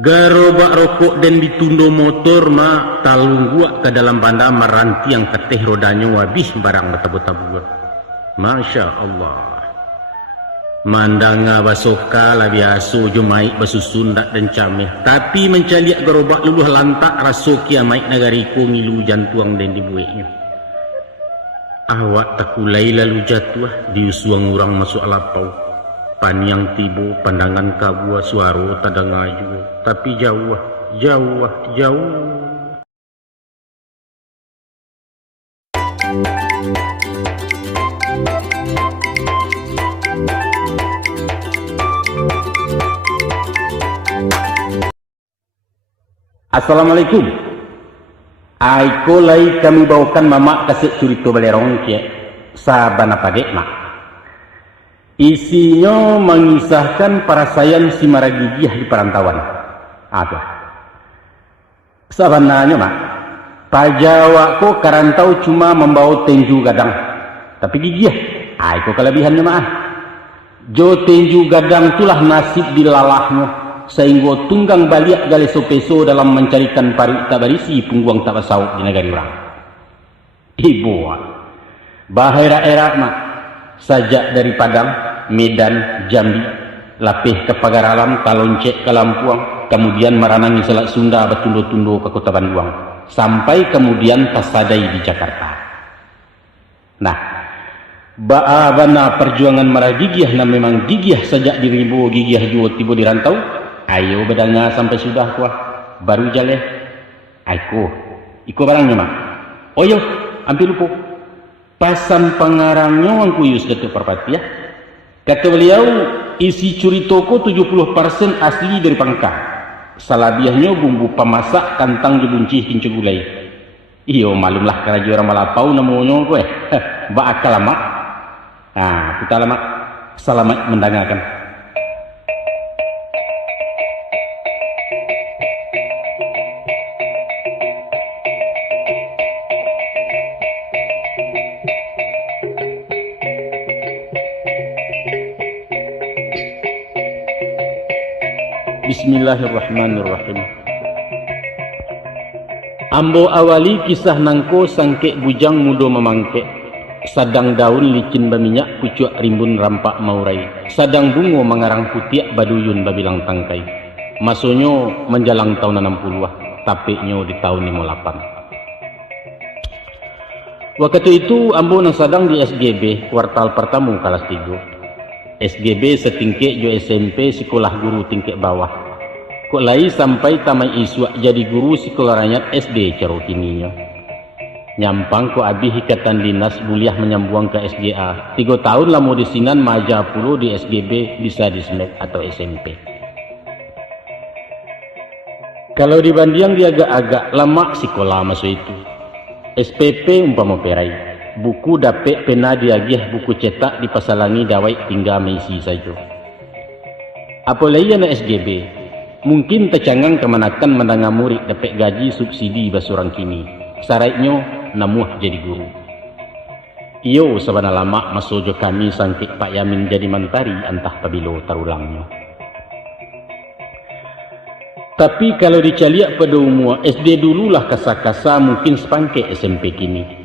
Garobak rokok dan ditundo motor ma talung gua ke dalam banda maranti yang keteh rodanya wabih barang betabu-tabu. Masya Allah. Mandanga basoka lah biasa jumai basusun dak dan cameh. Tapi mencaliak garobak luluh lantak rasokia maik nagariku ngilu jantuang dan dibueknya. Awak takulai lalu jatuh diusuang orang masuk lapau. Paniang tibo pandangan kabua suaro tada ngaju, tapi jauh. Assalamualaikum. Aiko lai kami bawakan mama kasih curito balerong kie sabana padek mak. Isinya mengisahkan parasayan si Maragigiah di perantauan. Apa? Sebenarnya mak, pajawakku karantau cuma membawa tenju gadang, tapi gigiah, itu kelebihannya mak. Jo tenju gadang itulah nasib dilalahnya, sehingga tunggang baliak galeso peso dalam mencarikan pari tak berisi pungguang tak basau di negari orang. Ibu, bahaya mak, sajak dari Padang, Medan, Jambi, lapih ke Pagaralam, Kaloncek ke Lampuang, kemudian meranangi Selat Sunda, bertundo-tundo ke Kota Bandung, sampai kemudian tasadai di Jakarta. Nah, bana perjuangan Maragigiah na memang gigih sejak diribu gigih juga tiba di rantau. Ayo bedanya sampai sudah kuah baru jale. Iko barangnya mak. Oh yo, ambil lupa. Pasan pengarangnya wang kuyus ketua perpati ya. Kata beliau, isi curitoko 70% asli dari Pangkah. Salabiahnya bumbu pemasak kantang dibuncih kincu gulai. Iyo malumlah keraja orang Malapau namanya gue. Bakal lama. Nah, kita lama selamat mendengarkan. Bismillahirrahmanirrahim. Ambo awali kisah nangko sangke bujang mudo memangke. Sadang daun licin berminyak pucuk rimbun rampak maurai. Sadang bungo mengarang putiak baduyun babilang tangkai. Masonyo menjalang tahun 60-ah, tapiknya di tahun 58. Waktu itu ambo nang sadang di SGB kuartal pertama kelas 3. SGB setingkek jo SMP sekolah guru tingkek bawah. Kok lai sampai tamai iswa jadi guru sekolah rakyat SD carotininya. Nyampang ko abih ikatan dinas buliah menyambung ke SGA. 3 tahun lah mau disinan maja puluh di SGB bisa di SMEK atau SMP. Kalau dibanding dia agak-agak lama sekolah masuk itu. SPP umpama perai. Buku dapet pena diagih buku cetak dipasalangi dawai tinggal mengisi saja. Apalagi anak SGB, mungkin tercangang kemanakan mendengar murid dapat gaji subsidi basurang kini. Syaratnya namuh jadi guru. Iyo sabana lama masuk kami sangkit Pak Yamin jadi mentari entah pabilo terulangnya. Tapi kalau dicaliak pada umur SD dululah kasa-kasa mungkin sepangke SMP kini.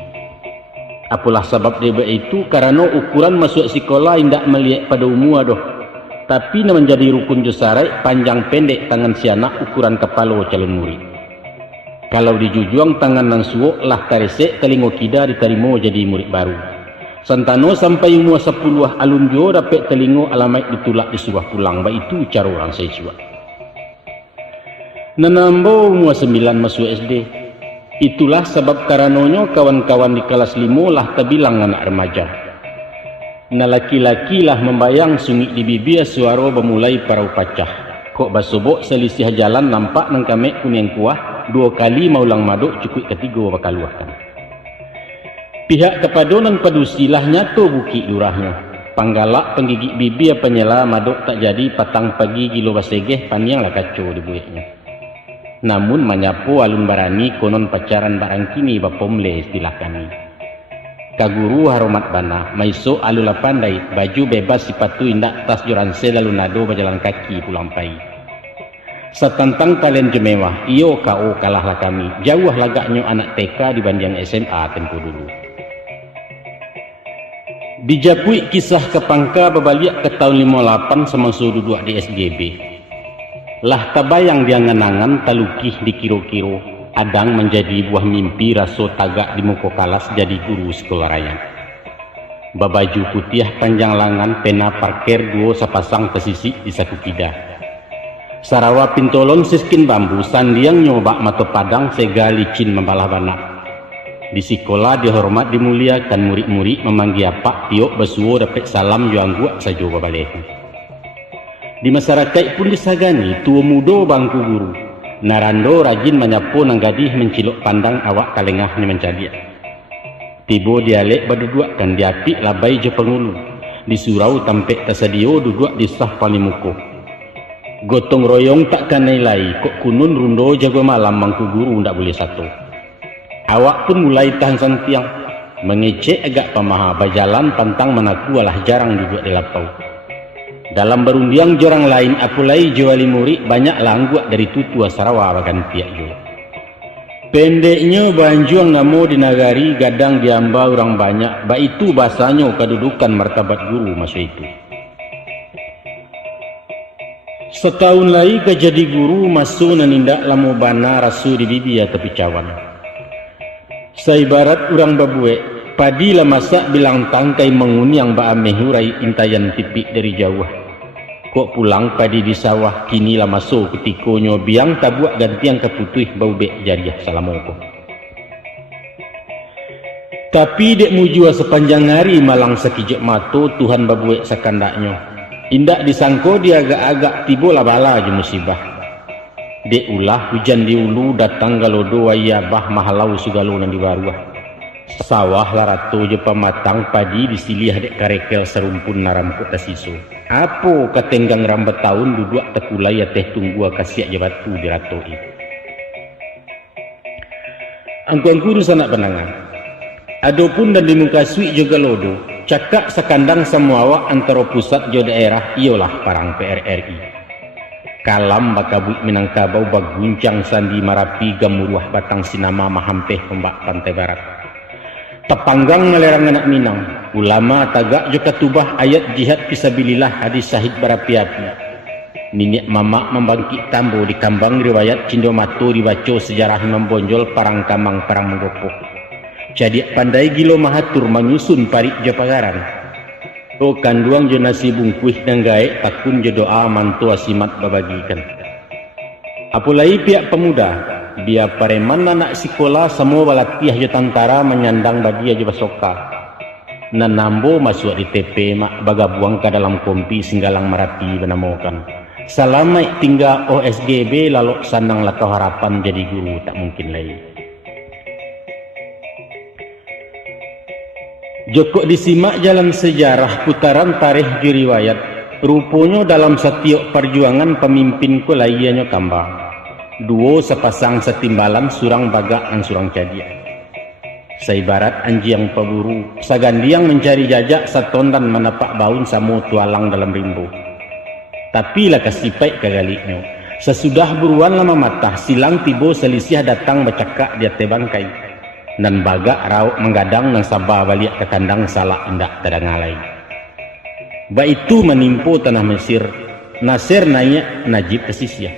Apalah sebab dia itu karena ukuran masuk sekolah tidak melihat pada umur doh. Tapi nak menjadi rukun jusarai panjang pendek tangan si anak ukuran kepala calon murid. Kalau dijujuang tangan nang suok lah taresek telingo kida diterima jadi murid baru. Santano sampai umur 10 alun jo dapat telingo alamat ditulak disuruh pulang. Ba itu cara orang saya suak. Nanambo umur 9 masuk SD. Itulah sebab karenanya kawan-kawan di kelas 5 lah terbilang anak remaja. Na laki-laki lah membayang sungik di bibir suara bermulai parau pacah. Kok basobok selisih jalan nampak nang kamek kuning kuah 2 kali maulang maduk cukup ketiga bakal luahkan. Pihak kepada nang padusilah nyato buki lurahnya. Panggalak penggigit bibir penyela maduk tak jadi patang pagi gilo basegeh paniang lah kacau di buiknya. Namun menyapu alun barani konon pacaran barang kini bapomle istilah kami. Kaguru haromat bana, maiso alula pandai, baju bebas sepatu indak tas joranse lalu nado berjalan kaki pulang pai. Setentang kalian jemewah, iyo kau kalahlah kami. Jauh lagaknya anak TK dibanding SMA tempo dulu. Dijapui kisah kepangka babaliak ke tahun 58 semasa duduk di SGB. Lah tabayang dia ngenangan talukih di kiro-kiro, adang menjadi buah mimpi raso tagak di muka kalas jadi guru sekolah raya. Babaju putih panjang lengan, pena parkir duo sepasang pesisi di saku kidah. Sarawa pintolon siskin bambu, sandiang nyoba mata padang sega licin membalah banak. Di sekolah dihormat dimuliakan, murid-murid memanggil pak tiok basuo dapat salam juang gua sajo babaleh. Di masyarakat pun disagani tua muda bangku guru. Narando rajin menyapu nang gadih mencilok pandang awak kalengah ni mencadi. Tibo dialek berduduk kan diapik labai je pengulu. Di surau tampek tersedio duduk di sah palimuko. Gotong royong takkan nilai, kok kunun rundo jago malam mangku guru ndak boleh satu. Awak pun mulai tahan santiang, mengecek agak pamaha bajalan pantang menaku alah jarang duduk di lapau. Dalam berundiang jorang lain apulai juali murid banyak langguak dari tutua Sarawak bahkan tiak jo. Pendeknya banjuang namo di nagari gadang diamba orang banyak, ba itu bahasanya kedudukan martabat guru masa itu. Setahun lagi ke jadi guru masuk nanindak lamu bana rasu di bibia tepi cawan. Saibarat urang babue, padi lah masak bilang tangkai menguni yang ba amehurai intayan tipik dari jauh. Kok pulang padi di sawah, kini lah masuk ketikonyo biang tabuak gantiang keputih bau bek jadiah salamoko. Tapi dek mujua sepanjang hari malang sekijek mato Tuhan babue sakandaknya. Indak disangko dia agak-agak tibo lah bala je musibah. Dek ulah hujan di ulu datang galodo wayabah mahalau sugalo nan di baruah. Sawah larato je pamatang padi disilih dek karekel serumpun narampu tasiso. Apo katenggang rambat tahun duduk tekulai teh tunggu kasiak je batu di ratoi. Angku-angku sanak penangan. Adopun dan di muka suik juga lodo. Cakak sekandang semua awak antara pusat jo daerah ialah parang PRRI. Kalam bakabut Minangkabau baguncang sandi Marapi gamuruah batang sinama mahampeh pembak pantai barat. Tepanggang melerang anak Minang, ulama tagak jo katubah ayat jihad fisabilillah hadis syahid berapi-api. Ninik mamak membangkit tambo di kambang riwayat Cindomato dibaca sejarah membonjol parang kamang parang menggopoh. Jadi pandai gilo mahatur menyusun parik jo pagaran. O kanduang jo nasi bungkuih dan gaek takun jo doa mantu asimat babagikan. Apulai pihak pemuda, dia pareman anak sekolah semua balatiah jo tantara menyandang badia jo basoka. Nanambo masuk di TP mak bagabuang ke dalam kompi singgalang Marapi benamokan. Salamai tinggal OSGB lalu sanang lakau harapan jadi guru tak mungkin lagi. Joko disimak jalan sejarah putaran tarikh di riwayat. Rupanya dalam setiap perjuangan pemimpinku laiannya kambang. Duo sepasang setimbalan surang bagak dan surang cadia. Saibarat anjing peburu, sagandiang mencari jajak satondan menapak baun samu tualang dalam rimbo. Tapi lah kasipai kagaliknya. Sesudah buruan lama matah, silang tibo selisih datang bercakak dia tebangkai. Dan bagak rauk menggadang dan sabah balik ke kandang salah indak terdengalai. Ba itu menimpo tanah Mesir, Nasir naik Najib kesisya.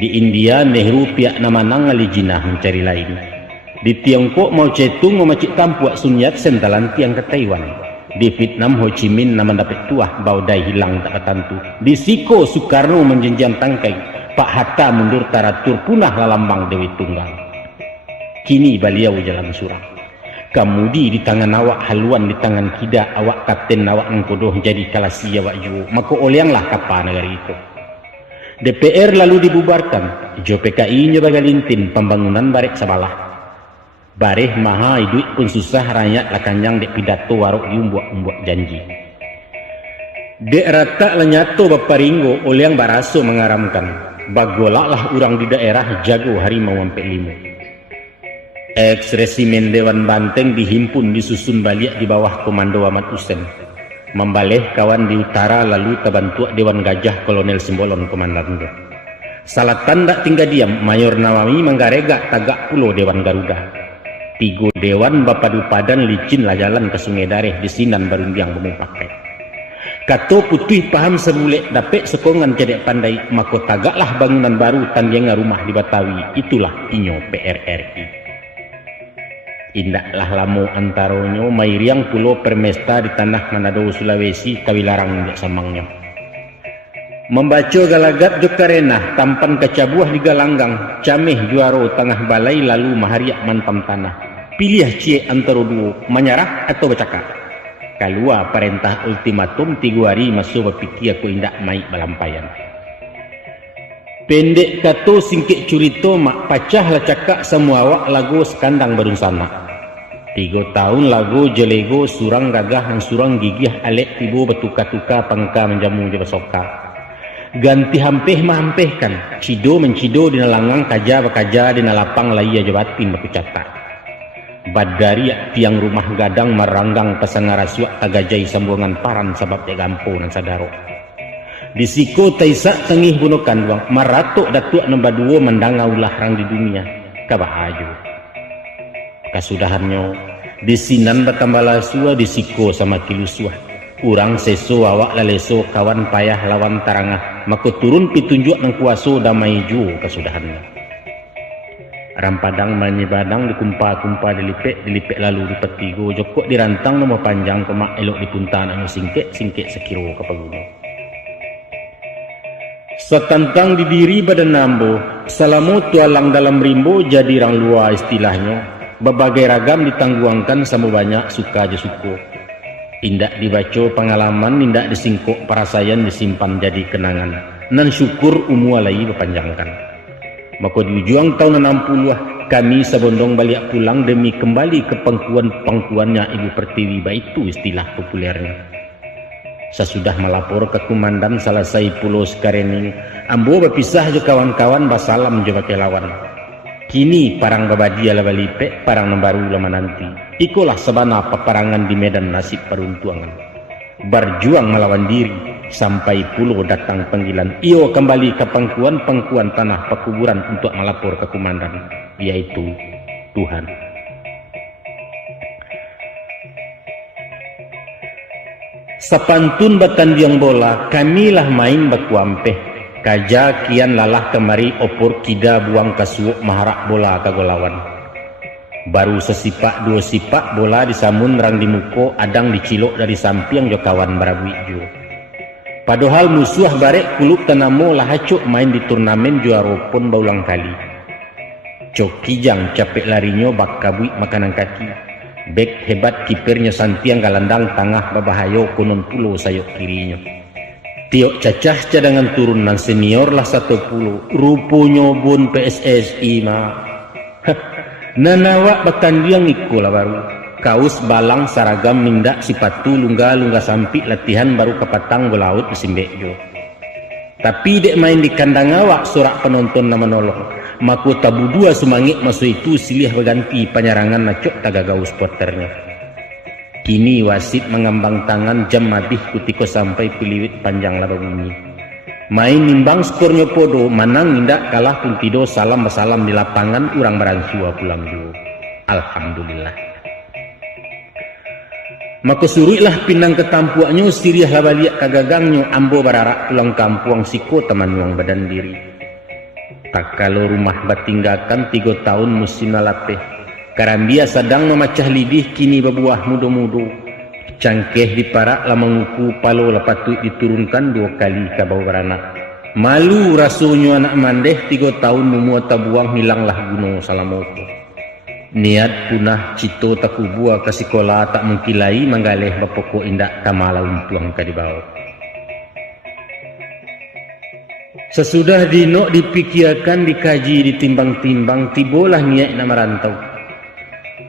Di India Nehru pihak nama nangali jinah mencari lain. Di Tiongkok Mao Zedong memacik tampuak Sun Yat-sen talan tiang ke Taiwan. Di Vietnam Ho Chi Minh nama dapat tuah baudai hilang tak ketantu. Di Siko Soekarno menjenjang tangkai, Pak Hatta mundur taratur punah lalambang Dewi Tunggal. Kini beliau jalan surang. Kamudi di tangan awak haluan di tangan kida awak kapten awak ngkodoh jadi kalasi awak ju. Maka olianglah kapal negara itu. DPR lalu dibubarkan. Jo PKI nya bagalintin pembangunan barek sabalah. Bareh maha duit pun susah rakyat lakanyang dek pidato warok diumbuak-umbuak janji. Dek rata lenyato baparingo oliang baraso mengaramkan. Bagolak lah orang di daerah jago harimau sampai limo. Ex-resimen Dewan Banteng dihimpun disusun balik di bawah komando Ahmad Hussein. Membaleh kawan di utara lalu terbantu Dewan Gajah Kolonel Simbolon komandannya. Salat tanda tinggal diam, Mayor Nawawi manggarega tagak pulo Dewan Garuda. 3 dewan bapadu padan licin lah jalan ke Sungai Dareh di Sinan Barundiang pakai. Kato putih paham sebulek dapet sekongan cedek pandai, mako tagaklah bangunan baru tandianga rumah di Batawi, itulah inyo PRRI. Indaklah lamu antaronyo mairiang pulo permesta di tanah Manado Sulawesi kawilarang indak samangnya. Membaca galagat jokarena tampan kacabuah di galanggang, cameh juaro tengah balai lalu mahariak mantam tanah. Pilih cie antara duo, menyerah atau bercakap. Kalua perintah ultimatum 3 hari masuk berpikir aku indak maik balampayan. Pendek kato singkit curito mak pacah lah cakap semua awak lagu sekandang barun sana. 3 tahun lagu jelego surang gagah dan surang gigih alek tibu bertukar-tukar pangka menjamu je bersoka. Ganti hampeh mahampehkan, cido mencido di nalangang kaja bakaja di nalapang laya jabatin berkucatat. Badari tiang rumah gadang maranggang pasang rasuak tagajai sambungan paran sebab dia gampo dan sadaro. Di siko taisak tengih bunukan duang maratok datuk nombor 2 mendanga ulah rang di dunia kabahaju. Kasudahannya di Sinan bertambah lasua di siko sama kilusua. Urang seso awak laleso kawan payah lawan tarangah, maka turun pitunjuk nang kuaso damai ju kesudahannya. Rampadang manyibadang dikumpa-kumpa dilipek lalu di petigo jokok dirantang nomor panjang kemak elok dipunta nang singkek sekiro ke paguno. Setantang di diri badan nambo, salamu tualang dalam rimbo jadi rang luar istilahnya, berbagai ragam ditangguangkan sama banyak suka je suko. Indak dibaca pengalaman, indak disingkok parasayan disimpan jadi kenangan. Nan syukur umualai berpanjangkan. Maka di ujung tahun 60 kami sebondong balik pulang demi kembali ke pangkuannya Ibu Pertiwi, itu istilah populernya. Sesudah melapor ke komandan selesai pulau Sekarening, ambo berpisah je kawan-kawan basalam je pakai lawan. Kini parang babadia lah balipek, parang nembaru lama nanti. Ikulah sebana peperangan di medan nasib peruntuangan. Berjuang melawan diri, sampai pulau datang panggilan. Iyo kembali ke pangkuan tanah pekuburan untuk melapor ke komandan, yaitu Tuhan. Sepantun batandiang bola, kamilah main bakuampeh. Kaja kian lalah kemari opor kida buang kasuuk maharak bola kagolawan. Baru sesipak 2 sipak bola disamun rang di muko adang dicilok dari samping jo kawan barabuik jo. Padahal musuh barek kuluk tanamo lah hacuk main di turnamen juara pun baulang kali. Cok kijang capek larinya bak kabuik makanan kaki. Bek hebat kipernya santiang galandang tangah babahayo konon pulo sayok kirinya. Tiok cacah cadangan turun nan senior lah 10, rupunya bun PSSI mah. Nanawak batandiang ikulah baru. Kaus balang saragam mindak sipatu lungga sampi latihan baru kepatang belaut mesin bejo. Tapi dek main di kandang awak sorak penonton nama nolong. Maku tabu 2 semangit masuk itu silih berganti penyerangan nacok tagagau supporternya. Kini wasit mengambang tangan jam mabih kutiko sampai piliwit panjang laba bunyi. Main nimbang skornya podo, manang indak kalah pun tido salam di lapangan urang beransua pulang juga. Alhamdulillah. Maka suruhlah pinang ketampuaknya siriah labaliak kagagangnya ambo bararak pulang kampung siko teman yang badan diri. Tak kalau rumah batinggakan 3 tahun musim latih. Karambia sedang memecah lidih kini berbuah mudo-mudo. Cangkeh diparak lah menguku palo lapatut diturunkan 2 kali ke bawah beranak. Malu rasanya anak mandeh 3 tahun memuat tabuang hilanglah gunung salamoko. Niat punah cito tak kubua ke sekolah tak mengkilai menggaleh bapoko indak kamala untuang ke di bawah. Sesudah dino dipikirkan dikaji ditimbang-timbang tibolah niat nak merantau.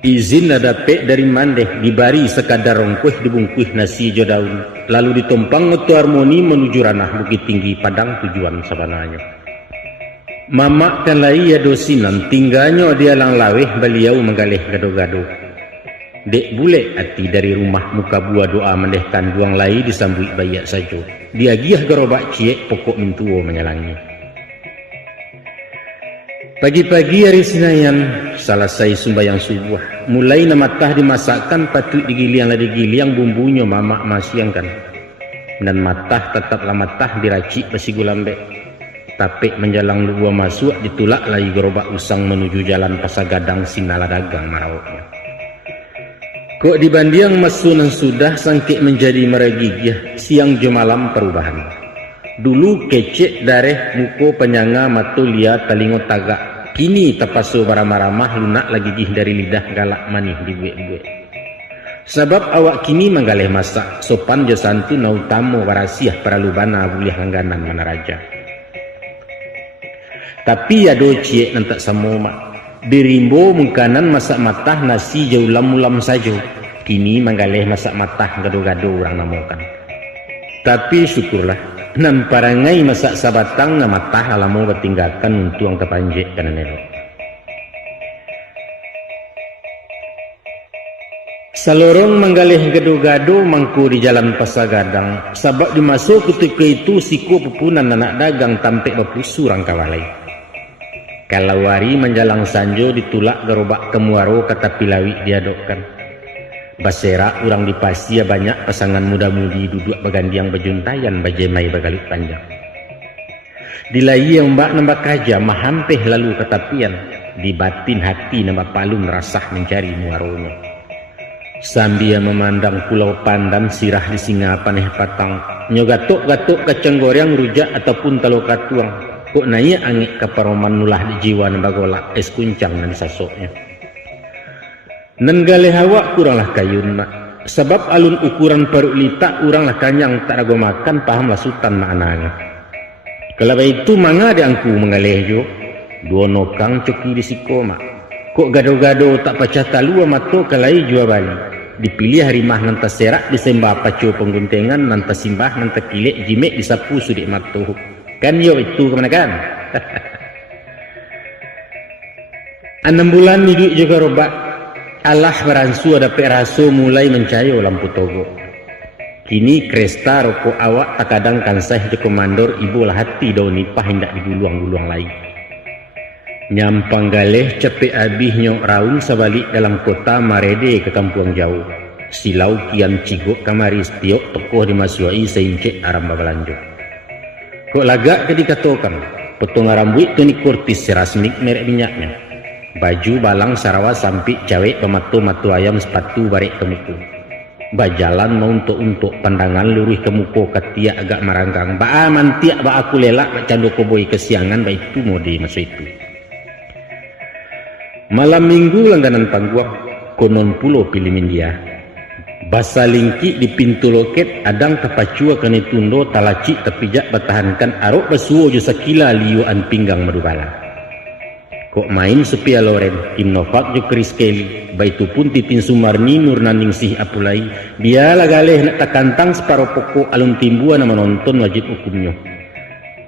Izin ada pek dari mandeh dibari sekadar rongkuh dibungkuh nasi jo daun lalu ditumpang ngetu harmoni menuju ranah Bukit Tinggi Padang tujuan sabananya. Mamak kan lai ya dosinan tinggalnya dia lang laweh beliau menggaleh gado-gado. Dek bule hati dari rumah muka buah doa mendehkan duang lai disambui bayak sajo. Dia giah gerobak ciek pokok mintuo menyalangi. Pagi-pagi hari Senayan, selesai sembahyang subuh, mulai namatah dimasakkan patut digiliang lah digiliang bumbunya mamak masiangkan. Dan matah tetaplah matah diracik besi gulambek. Tapi menjalang luar masuk ditulak lagi gerobak usang menuju jalan Pasagadang Sinala dagang marawaknya. Kok dibandiang masunan sudah sangkit menjadi meragigih siang jo malam perubahan. Dulu kecek dareh muko penyanga matulia talingo tagak. Kini tapaso baramah-ramah lunak lagi gih dari lidah galak manih di buek-buek. Sebab awak kini manggaleh masak sopan jo santu na utamo warasiah para lubana buliah langganan mana raja. Tapi ya do ciek nantak samoma. Dirimbo mungkanan masak matah nasi jauh lam-ulam saja. Kini manggaleh masak matah gado-gado orang namokan. Tapi syukurlah. Nan parangai masak sabatang na matah alamo bertinggalkan untuk ang kapanjek kanan elok. Salorong manggaleh gado-gado mangku di jalan Pasagadang. Sabab dimasuk ketika itu siku pupunan anak dagang tampek bapusu orang kawalai. Kalau wari menjalang sanjo ditulak gerobak kemuaro kata pilawi diadokkan. Basera orang di Pasia banyak pasangan muda-mudi duduk bagandiang bajuntayan bajemai bagalut panjang. Dilai yang mbak nambah kaja mahampeh lalu ketapian. Di batin hati nambah palun rasah mencari muaronya. Sambil memandang pulau Pandan sirah di singa paneh patang. Nyogatok-gatok kacang goreng rujak ataupun talo katuang. Kok naya angik kaparoman nulah di jiwa nambah golak es kuncang dan sasoknya. Nenggale hawa kuranglah kayun mak. Sebab alun ukuran paruk litak uranglah kanyang tak ragu makan pahamlah sultan maknanya. Kalau itu manga diangku mengalih jo. Dua nokang coki di siko mak. Kok gado-gado tak pacah talu amato kalai jua bali. Dipilih harimah nanta serak disembah pacu pengguntengan nanta simbah nanta kilek jimek disapu sudik matu. Kan yo itu kemana kan? 6 bulan hidup juga robak. Allah beransu ada peraso mulai mencayo lampu togo. Kini kresta rokok awak tak kadang kansah je komandor ibu lah hati daun nipah hendak diguluang-guluang lagi. Nyampang galeh capek abih nyok raung sabalik dalam kota marede ke kampung jauh. Silau kian cigok kamari spiok tokoh dimasuai seincek aram babalanjo. Kok lagak ke dikatokan potong rambut tu ni kurtis serasmik merek minyaknya. Baju balang sarawa sampik cawek pematu-matu ayam sepatu barek kemuku. Bajalan mau untuk pandangan luruh kemuku ketiak agak maranggang. Ba mantiak ba aku lelak ba cando koboi kesiangan ba itu mode masuk itu. Malam minggu langganan pangguang konon pulo pilih India. Basa lingki di pintu loket adang tapacua kani tundo talaci tapijak batahankan arok basuo jo sakila liuan pinggang madubala. Kok main sepia loren tim Novak jo Chris Kelly baitu pun titin Sumarni Nur Naning sih apulai biala galeh nak takantang separuh pokok alun timbuan na menonton wajib hukumnya.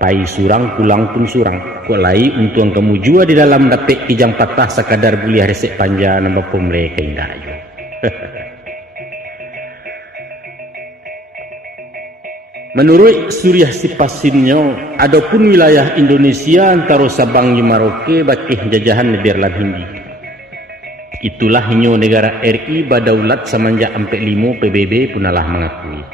Pai surang pulang pun surang kok lai untuang kamu jua di dalam dapet kijang patah sakadar buliah resek panja nambah pomle kaindayo. Menurut Suriah Sipasinyo, adapun wilayah Indonesia antara Sabang Merauke bakih jajahan Nederland Hindi. Itulah hinyo negara RI badaulat semenjak 45 PBB punalah mengakui.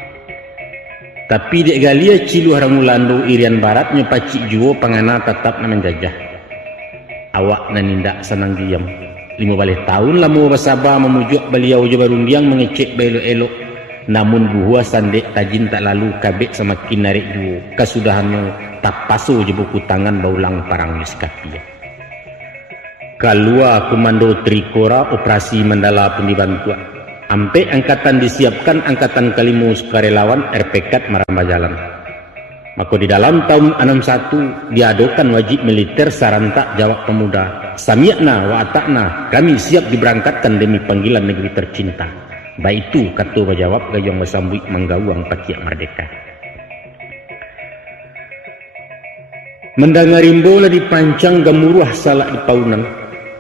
Tapi dek galia cilu haramulando Irian Barat nyepacik juo pangana tetap na menjajah. Awak nanindak sanang diam. 5 balik tahun lamu basaba memujuk beliau je barundiang mengecek belok-elok. Namun buah sandek tajin tak lalu kabek semakin narik duo. Kasudahannya tak pasu je buku tangan baulang parang yuskapia. Kalua komando Trikora operasi Mandala pun dibantu. Ampe angkatan disiapkan angkatan kalimu sukarelawan RPK merambah jalan. Maka di dalam tahun 61 diadokan wajib militer sarantak jawab pemuda. Sami'na wa ata'na, kami siap diberangkatkan demi panggilan negeri tercinta. Baik itu kata berjawab gayong bersambut menggawang pakiak merdeka. Mendengarimbo lah dipancang gemuruh salak di paunan.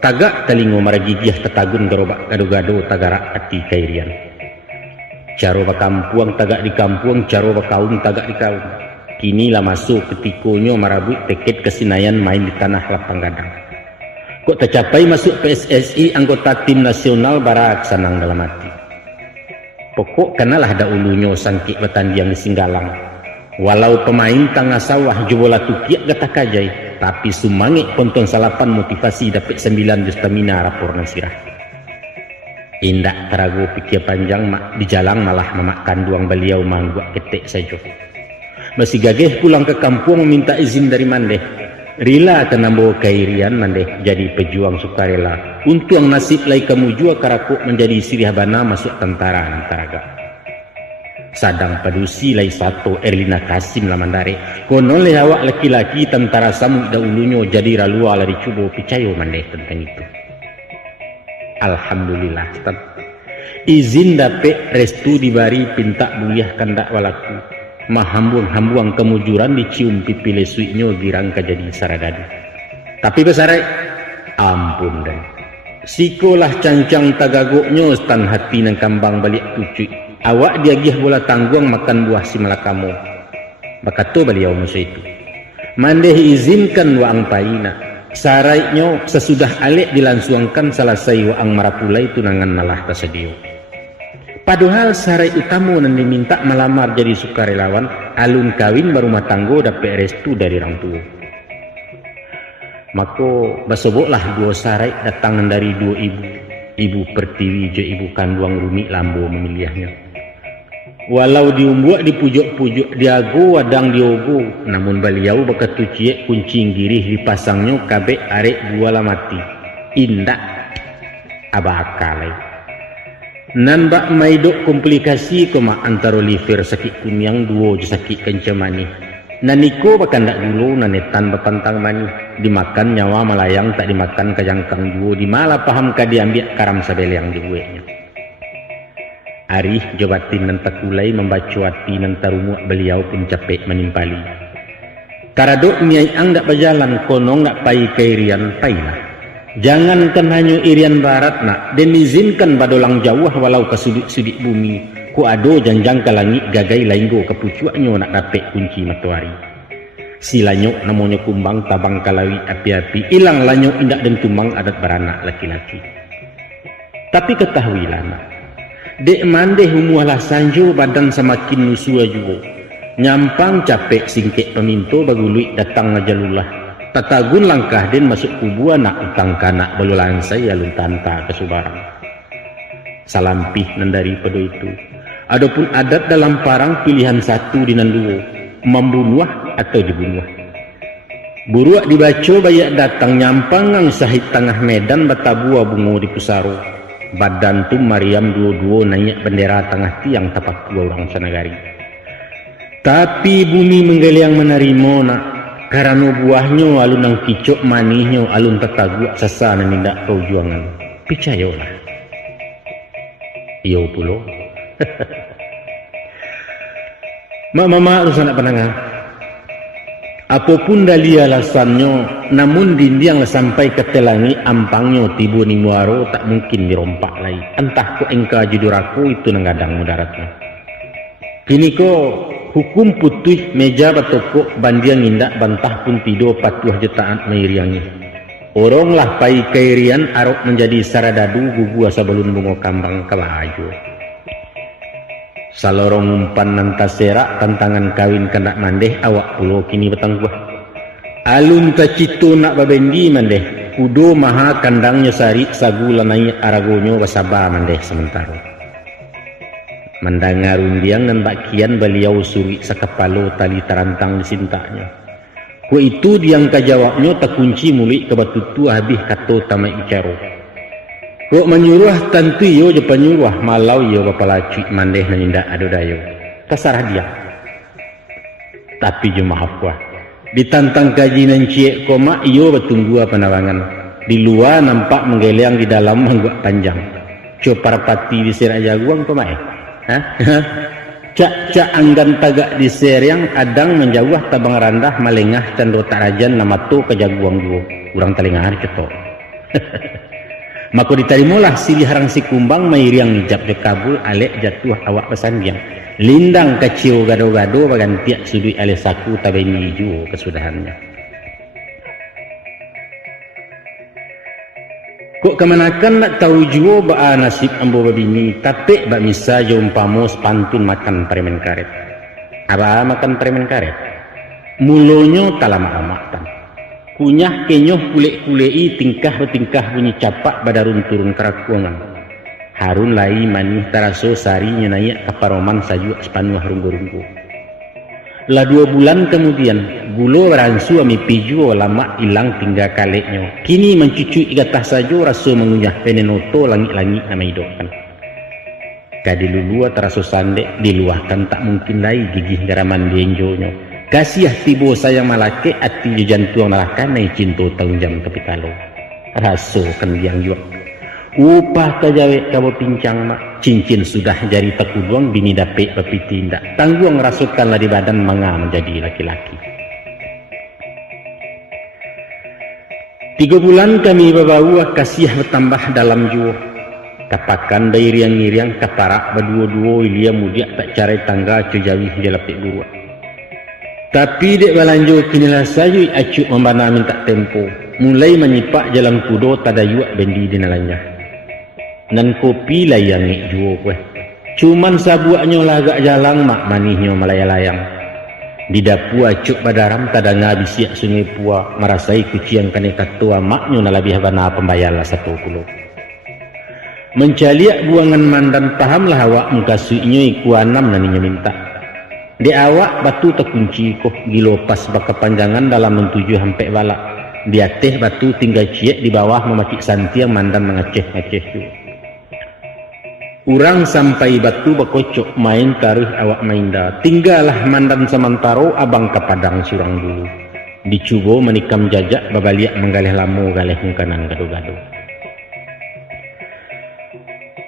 Tagak talingo maragigiah tetagun gerobak gado-gado tagarak ati kairian. Caro bakampuang tagak di kampuang, caro bakaun tagak di kaun. Kini lah masuk ketikonyo marabut teket kesinayan main di tanah lapang gadang. Kok tercapai masuk PSSI anggota tim nasional barak sanang dalam hati. Pokok kenalah ada ulunya sangkik bertanding di Singgalang. Walau pemain tengah sawah jubola tukiak gata kajai, tapi sumangik ponton salapan motivasi dapat 9 stamina rapor nan sirah. Indak terago pikir panjang mak di jalan malah memakan duang beliau mangguak ketek saja. Masih gageh pulang ke kampung meminta izin dari Mandeh. Rila kena bawa kairian Mandeh jadi pejuang sukarela. Untung nasib lai kamu jua karakuk menjadi sirih bana masuk tentara Antaraga. Sadang padusi lai satu Erlina Kasim lah mandare. Konon le awak laki-laki tentara samuk dahulunya jadi ralua lari cubo picayo Mandeh tentang itu. Alhamdulillah Ustaz. Izin dapet restu dibari pinta buyah kandak walaku. Mahambuang-hambuang kemujuran dicium pipi lesuiknya girang jadi saradadu. Tapi besarai ampun dan sikolah cancang tagagoknya stan hati nang kambang balik tucuy. Awak diagih bola tangguang makan buah si malakamu. Bakato beliau musuh itu. Mandeh izinkan waang paina. Saraiknya sesudah alek dilangsungkan selesai waang marapulai tunangan malah tersedio. Padahal sarai utamu nan diminta melamar jadi sukarelawan, alun kawin berumah tanggo dapat restu dari orang tua. Maka basoboklah dua sarai datangan dari dua ibu. Ibu Pertiwi je ibu kandung Rumi Lambo memilihnya. Walau diumbuak dipujok-pujok diago wadang diogo, namun beliau bakatu ciek kuncing girih dipasangnya kabek arek dua lamati. Indak abakalai. Nan bak maidok komplikasi koma antara liver sakit kunyang duo je sakit kencamani. Naniko bakan dak dulu nanetan bapantang mani. Dimakan nyawa malayang tak dimakan kajangkang duo. Dimala paham ka diambil karam sabel yang dibueknya. Arih jabatin nan takulai membacuati nan tarumuak beliau pun capek menimpali. Karadok niai ang dak berjalan konong dak pai kairian pailah. Jangankan hanya irian barat nak, dan izinkan badolang jauh walau ke sudut-sudut bumi. Ku ado janjang ke langit gagai lainggo kepucuaknya nak dapet kunci matahari. Si lanyok namanya kumbang tabang kalawi api-api, ilang lanyok indak dan tumbang adat beranak laki-laki. Tapi ketahuilah nak, dek mandeh umualah sanjo badan semakin nusua juga. Nyampang capek singkek peminto baguluik datang ngajalullah. Tatagun langkah den masuk kubu anak utang kanak belulang saya alun tanpa kesubaran. Salampih nandari pada itu. Adapun adat dalam parang pilihan satu di nanduo, membunuh atau dibunuh. Buruak dibaca bayak datang nyampang ang sahit tengah medan batabua bungo di pusaro. Badan tu Mariam dua-dua naik bendera tengah tiang tapak dua orang sanagari. Tapi bumi menggeliang menerima nak. Karena buahnya alun nang kicok manihnya alun tetaguk sasa nan nindak perjuangan. Picayolah. Iyo pulo. Mama urusan nak penangan. Apapun dali alasannya, namun dindiang sampai ke telangi ampangnya tibu ni muaro tak mungkin dirompak lagi. Entah ko engka juduraku itu nang gadang mudaratnya. Kini ko hukum putih meja batoko bandiang indak bantah pun tido patuh jetaan mairiangi. Oranglah pai kairian arok menjadi saradadu gugu asa belun bungo kambang kalajo. Salorong umpan nan taserak tantangan kawin kandak mandeh awak pulo kini betangguh. Alun tacitu nak babendi mandeh. Kudo maha kandangnya sari sagu lanai aragonyo basaba mandeh sementara. Mendengar undiang dan bakian beliau suri sakapalo tali terantang di sintanya. Ku itu diang kajawabnya tak kunci mulik ke batu tua habis kato tamai icaro. Ku menyuruh tentu yo je penyuruh malau yo bapalaci mandeh nanindak ado dayo. Terserah dia. Tapi je maaf kuah. Ditantang kajian ciek koma iyo bertunggu penawangan. Di luar nampak menggeliang di dalam mangguak panjang. Coparpati di serak jaguang pemain. Cak anggan tagak di seriang adang menjauh tabang randah malengah dan rotak rajan nama tu kejaguang dua urang telengah cetok. Maka ditarimulah silih harang si kumbang mairiang nijab je kabul alek jatuh awak pesandiang lindang kecil gado-gado bagan tiak sudui ale saku tabeni ju kesudahannya. Kok kemanakan nak tahu jua ba nasib ambo babini, tapi ba misa jo umpamos pantun makan permen karet. Aba makan permen karet. Mulonyo talamak-lamak tan. Kunyah kenyoh kulek-kulei tingkah bunyi capak badarun turun kerakuangan. Harun lai manih taraso sari nyenayak kaparoman saju sepanuh runggu-runggu. Lah 2 bulan kemudian gulo ransu ami piju lama hilang tinggal kaleknya. Kini mencucui gatah sajo rasa mengunyah penenoto langit-langit nama hidupan. Kadilulua taraso sandek diluahkan tak mungkin lai gigih garaman dienjonyo. Kasih tibo sayang malake ati jantuang neraka nai cinto tahun jam kapitalo. Raso kan yang jual. Upah kajawe kabo pincang mak. Cincin sudah jari takuduang bini dapet bapiti indak. Tangguang rasukanlah di badan manga menjadi laki-laki. 3 bulan kami babawa kasih bertambah dalam juo. Kapakan dari riang-riang kaparak berdua-dua ilia mudia tak cari tangga cujawi dia lepik gua. Tapi dek balanjo kinilah sayu acuk membana minta tempo. Mulai menyipak jalan kudo tada yuak bendi di nalanya. Dan kopi layangi juo kueh. Cuman sabuaknya lagak jalang mak manihnya melayang-layang. Di dapu acuk badaram tada ngabisiak sungai pua. Merasai kucian kane katua maknya nalabih bana pembayarlah 10. Mencaliak buangan mandan pahamlah awak mengkasuinya iku 6 naninya minta. Di awak batu terkunci koh gilopas baka panjangan dalam mentuju hampek balak. Di atas batu tinggal ciek di bawah memakik santi yang mandan mengaceh-ngaceh tu. Urang sampai batu bakocok main taruh awak mainda. Tinggallah mandan samantaro abang ke padang surang dulu. Dicubo menikam jajak babaliak menggalih lamu galih mungkanan gado-gado.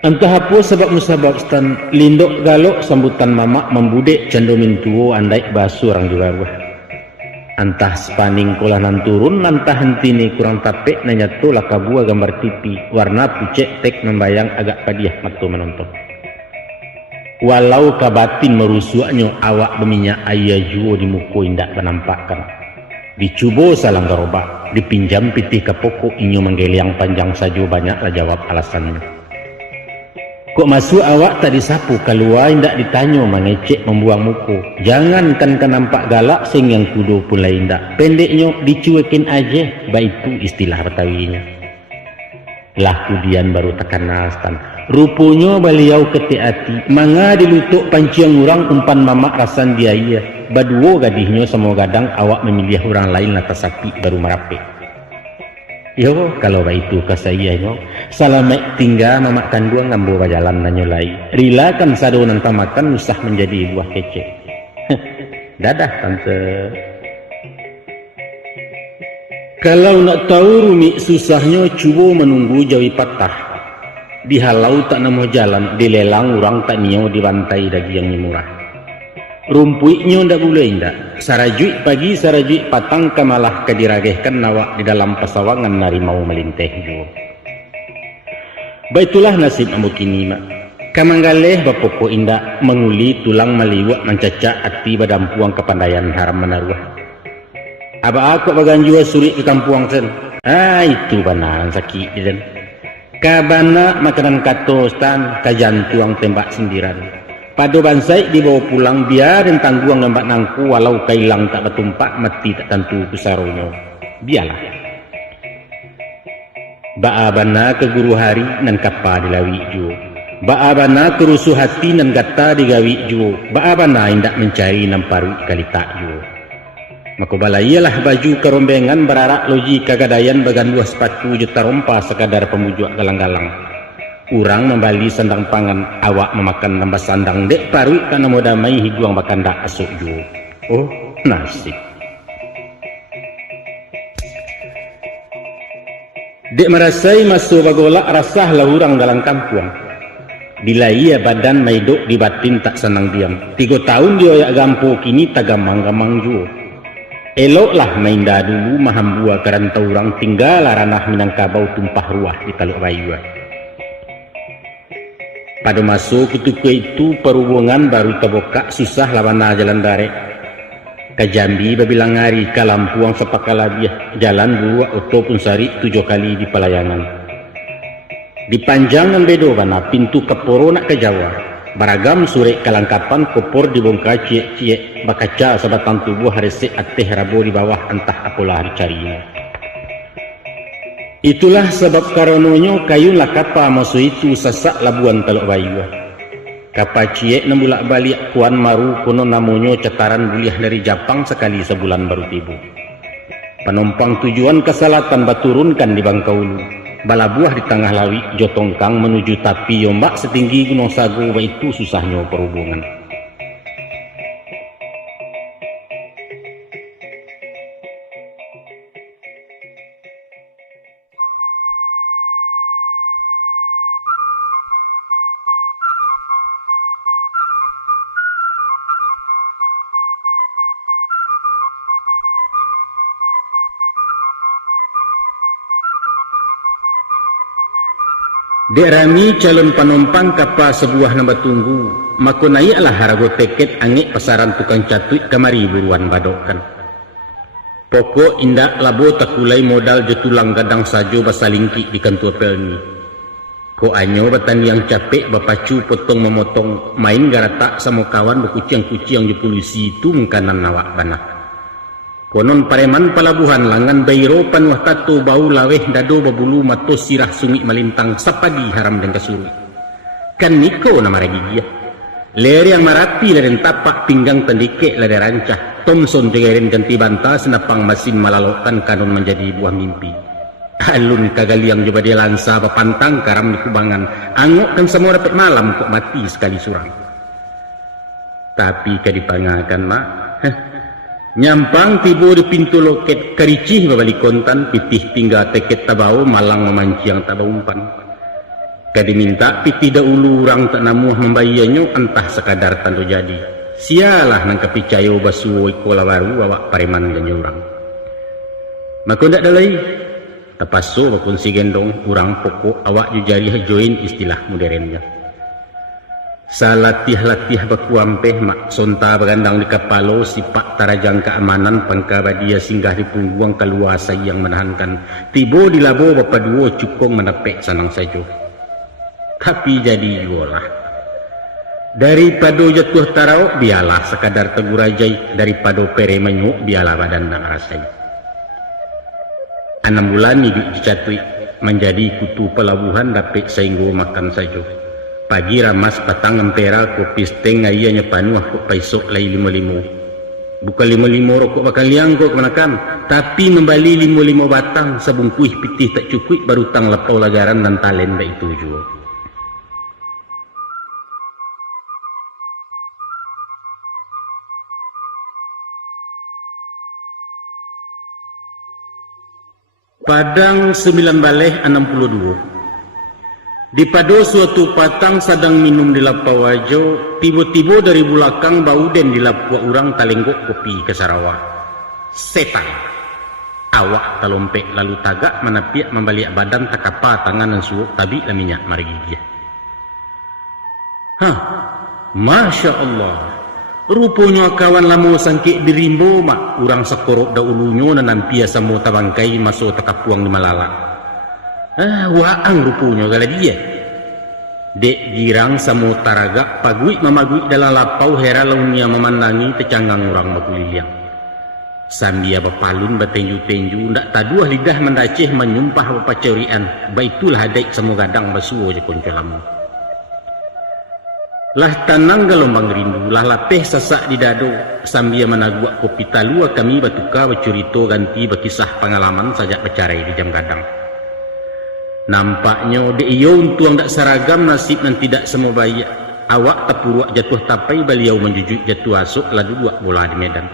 Entah apa sebab musabab stan lindok galok sambutan mamak membudek candomin tuo andai basu orang juga buah. Antah spaning kolanan turun nantah hentini kurang tapek nanya tu lakabua gambar tipi warna pucek tek membayang agak padiah matu menonton. Walau kabatin merusuaknya awak berminyak ayah juo di muku indak menampakkan. Dicubo salang garobak, dipinjam pitih ke pokok inyo menggeliang panjang saja banyaklah jawab alasannya. Kok masuk awak tak disapu keluar indak ditanya mengecek membuang muku. Jangankan ke nampak galak sing yang kudo pun lain indak. Pendeknya dicuekin aja, baik itu istilah Betawinya. Lah kudian baru tekan nastan. Rupanya beliau ketik hati. Manga dilutuk panciang orang umpan mamak rasan dia iya. Baduo gadihnya semua gadang awak memilih orang lain atas sapi baru merapik. Yo, kalau itu ke saya yo, salamek tinggal memakan dua ngambo bajalan nanyolai. Rila kan sadonan pamakan usah menjadi buah kece. Dadah tante. Kalau nak tahu rumit susahnya cuba menunggu jawi patah. Dihalau tak nemu jalan, dilelang orang tak nio dibantai dagi yang murah. Rumpuiknya ndak boleh indak. Sarajuik pagi sarajuik patang kamalah kediragehkan nawak di dalam pasawangan nari mau melinteh jo. Baitulah nasib ambo kini mak. Kamanggaleh bapoko indak menguli tulang maliwak mencacak ati badampuang kepandaian haram menaruh. Aba aku baganjua suri ke kampuang sen. Itu banaran sakit dan. Kabana makanan katostan kajantuang tembak sindiran. Padu bansai dibawa pulang biarin tangguang nambak nangku walau kailang tak bertumpak mati tak tentu kusaronyo. Biarlah. Baabana ke guru hari nan kapa dilawi jo. Baabana kerusuh hati nan gata digawi jo. Baabana indak mencari namparu kali tak jo. Maka balaiyalah baju kerombengan berarak loji kagadayan bagan buah sepatu juta rompa sekadar pemujuk galang-galang. Urang membali sandang pangan, awak memakan nambah sandang dek parui karena mau damai higuang bakanda asuk ju. Oh, nasib. Dek merasai masuk bagolak rasah lah urang dalam kampung. Bila ia badan maidok di batin tak senang diam. 3 tahun dia oyak gampo kini tak gamang-gamang ju. Eloklah main dah dulu mahambua kerantau urang tinggal ranah Minangkabau tumpah ruah di Taluk Bayu. Pada masuk ketika itu perhubungan baru terbuka susah lawan jalan darat. Ke Jambi babilang hari ke Lampuang sepakalabiah jalan 2 atau pun sari 7 kali di pelayanan. Dipanjangan bedo bana pintu keporo nak ke Jawa. Baragam sure kalangkapan kopor dibongkar cie-cie bakaca sabatang tubuh haresek ateh rabo di bawah entah apalah dicarinya. Itulah sebab karononyo kayun lah kapa masu itu sasak labuan Teluk Bayu. Kapa cie nembulak balik kuan maru kono namonyo cetaran buliah dari Jepang sekali sebulan baru tibu. Penumpang tujuan ke selatan baturunkan di Bangkaulu. Balabuah di tengah lawi jotongkang menuju tapi yombak setinggi Gunung Sago, itu susahnya perhubungan. Dek rami calon penumpang kapa sebuah nama tunggu, maka naiklah harago teket angik pasaran tukang catuit kamari buruan badokan. Pokok indak labo takulai modal jetulang gadang sajo basalingki di kantor pelni. Ko anyo batan yang capek bapacu potong memotong main garatak sama kawan berkuciang-kuciang di polisi itu mengkanan nawak banah. Konon pareman pelabuhan langan bairo panuh tato bau laweh dado babulu mato sirah sungi malintang sapagi haram dan kasuri. Kan niko nama ragi dia. Leri yang marapi leren tapak pinggang tendike lere rancah. Thomson tegeren ganti banta senapang masin malalokan kanon menjadi buah mimpi. Alun kagaliang coba dia lansa bapantang karam di kubangan. Angok kan semua dapat malam kok mati sekali surang. Tapi kadipangakan mak. Nyampang tibo di pintu loket karicih babalik kontan pitih tinggal teket tabau malang memanciang tabau umpan. Kadi minta pitih dahulu orang tak namuh membayarnya entah sekadar tanto jadi. Sialah nang kepicayo basuo ikola baru awak pareman dan orang. Maka ndak dalai tepaso bakun si gendong urang pokok awak jujari join istilah modernnya. Salatih-latih bakuampeh mak sonta berandang di kapalo sipak tarajang keamanan pangkabadia singgah di pungguang kaluasai yang menahankan tibo di labo bapa duo cukong menepek sanang sajo. Tapi jadi jualah daripada jatuh tarau bialah sekadar tegur ajai, daripada pere menyuk bialah badan nak rasai. 6 bulan ni dicatui menjadi kutu pelabuhan dapet sainggo makan sajo. Pagi ramas patang empera kopi steng ayahnya panuh kok paisok lai 5-5. Bukan 5-5 rokok bakal liang kok menakan, tapi membali 5-5 batang sabungkuih pitih tak cukup baru tang lepau lagaran dan talen baik tujuh. Padang 9 baleh 62. Di pado suatu patang sedang minum di lapau wajo, tiba-tiba dari belakang bau den di lapau orang talenggok kopi ke Sarawak. Setan. Awak talompek lalu tagak menapiak membalik badan takapa tangan dan suuk tabi lah minyak mari gigi. Hah, Masya Allah. Rupanya kawan lamo sangkik di rimbo mak urang sekorok daulunya nampia samo tabangkai masuk takapuang di Malala. Waang rupanya gala dia. Dek girang samo taraga pagui mamagui dalam lapau hera launia memandangi tecanggang orang baguliliang. Sambia bapalun batenju-tenju ndak taduah lidah mendaceh menyumpah bapacerian. Baitulah hadek samo gadang basuo je koncolamu. Lah tanang gelombang rindu, lah lapeh sasak di dado, sambil menaguak kopi talua kami batuka bercerita ganti berkisah pengalaman sajak bercarai di jam gadang. Nampaknya de iyo untuang dak seragam nasib dan tidak semua bayak. Awak terpuruak jatuh tapai beliau menjujuk jatuh asuk lalu buat bola di medan.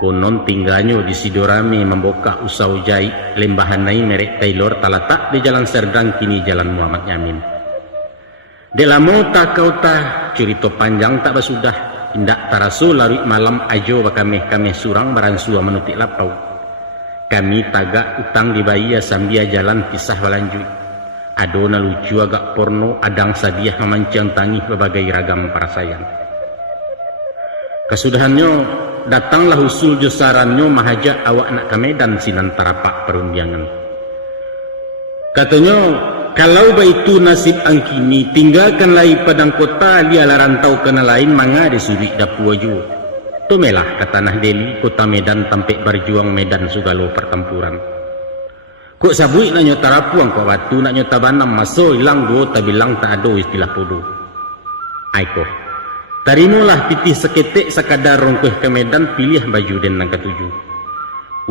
Konon tinggalnya di Sidorame membuka usau jahit lembahan nai merek Taylor talatak di Jalan Serdang kini Jalan Muhammad Yamin. De lamo tak kau tah cerita panjang tak basudah indak taraso larut malam ajo bakameh-kameh surang baransua menutik lapau. Kami tagak utang di Bahia sambil jalan pisah balanjut. Adona lucu agak porno adang sadiah memancang tangih berbagai ragam perasaan. Kesudahannya datanglah usul josarannya mahajak awak nak ke Medan sinan tarapak perundangan. Katanya kalau baitu nasib angkini tinggalkan lai padang kota dia larantau kena lain manga disuri dapu aju. Tomelah ke tanah Delhi kota Medan tampek berjuang Medan sugalo pertempuran. Kok sabui nak nyota rapuang kok batu nak nyota banam maso hilang do tak bilang tak ada istilah podo. Aiko. Tarimulah pitih seketek sekadar rongkuh ke Medan pilih baju dan nang ketujuh.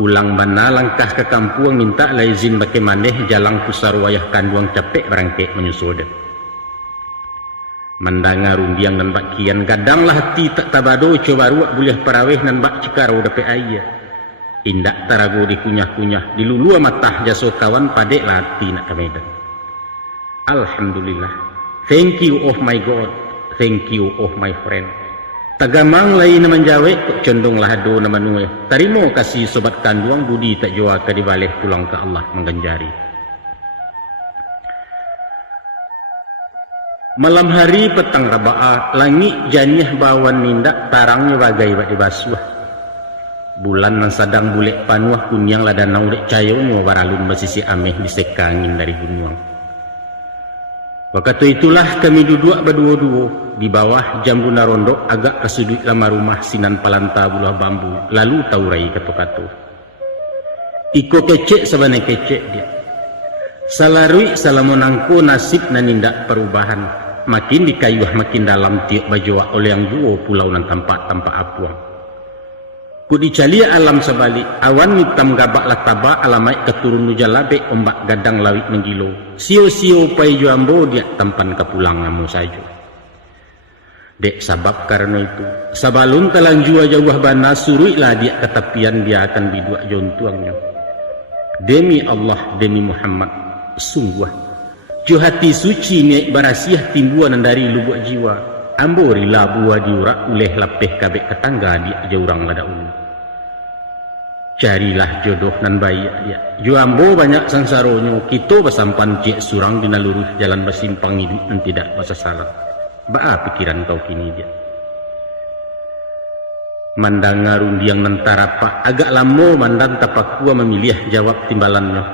Ulang bana langkah ke kampung minta lah izin bake maneh jalang pusar wayah kanduang capek berangkek menyusul dia. Mandanga rundiang dan bak kian kadanglah hati tak tabado coba ruak boleh paraweh nan bak cikarau dapet ayah. Indak tarago dikunyah-kunyah dilulua matah jaso kawan padek lati nak ke Medan. Alhamdulillah. Thank you of my God. Thank you of my friend. Tagamang lain naman jawe kok condong lahado naman nueh. Tarimo kasih sobat kanduang budi tak jua ke dibalik pulang ke Allah mengganjari. Malam hari petang rabaa langit janiah bawan nindak tarangnya bagai bak dibasuh. Bulan nan sadang bulek panuah kunyang lah danau dek cayo mau baralun basisi ameh disekangin dari gunung. Waktu itulah kami duduk berdua-dua di bawah jambu narondok agak ke sudut lama rumah sinan palanta bulah bambu lalu taurai katu-katu. Iko kecek sabane kecek dia. Salarui salamonangko nasib nanindak perubahan makin dikayuh makin dalam tiuk bajoa oleh yang duo pulau nan tampak-tampak apuang. Ku dicalia alam sebalik awan hitam gabak lataba alamai keturun nujalabe ombak gadang lawit menggilo sio-sio pai juambo dia tampan kepulang ngamu saja. Dek sabab karena itu sabalun talang jua jauh bana suruilah dia ke tepian dia akan biduak jontuangnya. Demi Allah demi Muhammad sungguh jo hati suci ni barasiah timbuan dari lubuk jiwa ambo rila buah diurak oleh lapeh kabek ketangga dia jaurang lada ulu. Carilah jodoh nan baik dia. Jo ambo banyak sansaronyo kita bersampan cek surang dina lurus jalan bersimpang hidup dan tidak masa salah. Baa pikiran kau kini dia. Mandang ngarundiang nan tarapa agak lamo mandan tapakua memilih jawab timbalannya.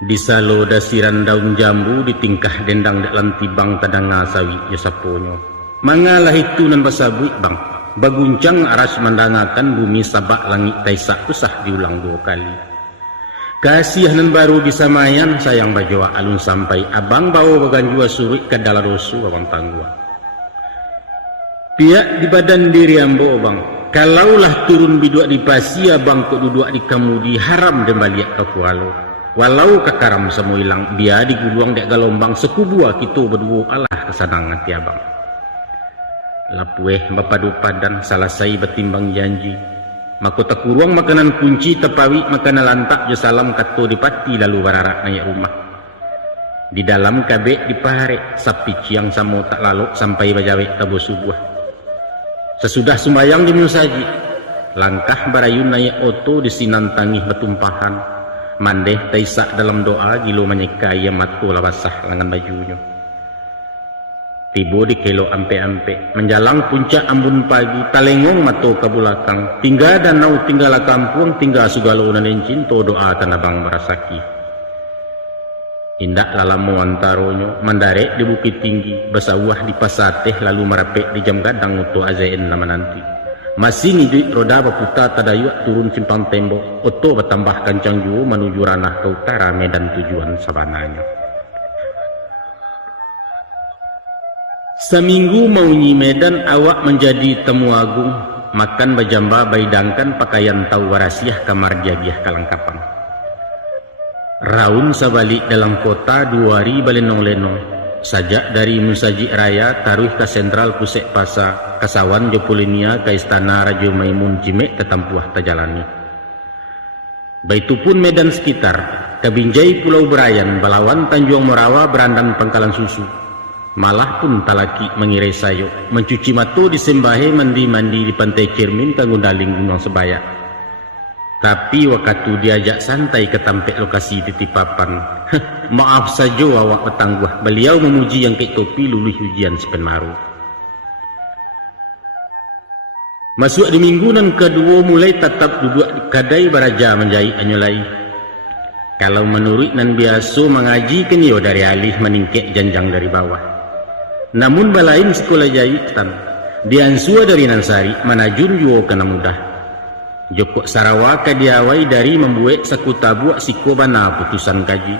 Di salo dasiran daun jambu di tingkah dendang dak lantibang tadang ngasawi yasaponyo. Mangalah itu nan basabui bang. Baguncang aras mendangakan bumi sabak langit taisak usah diulang 2 kali. Kasih nan baru bisa mayan sayang bajawa alun sampai abang bawa bagan jua suruh ke dalam dosu abang tanggua. Pihak di badan diri ambo bang. Kalaulah turun bidua di pasi abang kok duduk di kamudi haram dan balik ke kualo. Walau kekaram semua hilang dia diguluang dek galombang sekubua kita berdua alah kesanangan ti abang. Lapueh bapadu padan salasai betimbang janji. Mako takuruang makanan kunci tepawi makanan lantak jo salam kato dipati lalu bararak naik rumah. Di dalam kabek dipahare sapi ciang samo tak lalok sampai bajawek tabo subuh. Sesudah sembayang di musaji langkah barayun naik oto di sinan tangih betumpahan. Mandeh taisak dalam doa gilo menyeka ia matu lawasah lengan bajunya. Tibo di kelo ampe-ampe menjalang puncak ambun pagi talengong mato ke belakang tinggal danau tinggal kampung tinggal sugalo nanencin to doa tanabang merasaki. Indak lalamu antaronyo mandarek di bukit tinggi basawah di pasateh lalu merapek di jam gadang untuk azain lama nanti. Masih ngidui roda baputa tadayuk turun simpang tembok oto bertambah kancang juo menuju ranah ke utara Medan tujuan sabananya. Seminggu maunyi Medan awak menjadi temu agung makan bajamba baidangkan pakaian tau warasiah kamar jagiah kalangkapan. Raun sabalik dalam kota 2 hari balenong lenong sajak dari Musaji Raya taruh ke sentral pusek pasa kasawan Jopolinia ke istana Rajo Maimun Cimek ketampuah tajalani. Baitupun Medan sekitar kabinjai Pulau Berayan balawan Tanjung Morawa berandan pangkalan susu. Malah pun talaki mengirai sayo mencuci mato disembahe mandi-mandi di pantai Cermin kangundaling Gunung Sebaya. Tapi waktu diajak santai ke tampek lokasi titipapan maaf saja awak petangguh beliau memuji yang kek topi lulus ujian sepenmaru. Masuk di minggu nan kedua mulai tetap duduk di kadai baraja menjahit anyolai. Kalau menurut nan biasa mengaji kan yo dari alih meningkek janjang dari bawah. Namun balain sekolah jahitan diansua dari Nansari manajun yo kena mudah. Joko Sarawaka diawai dari membuat sakuta buak siko bana putusan kaji.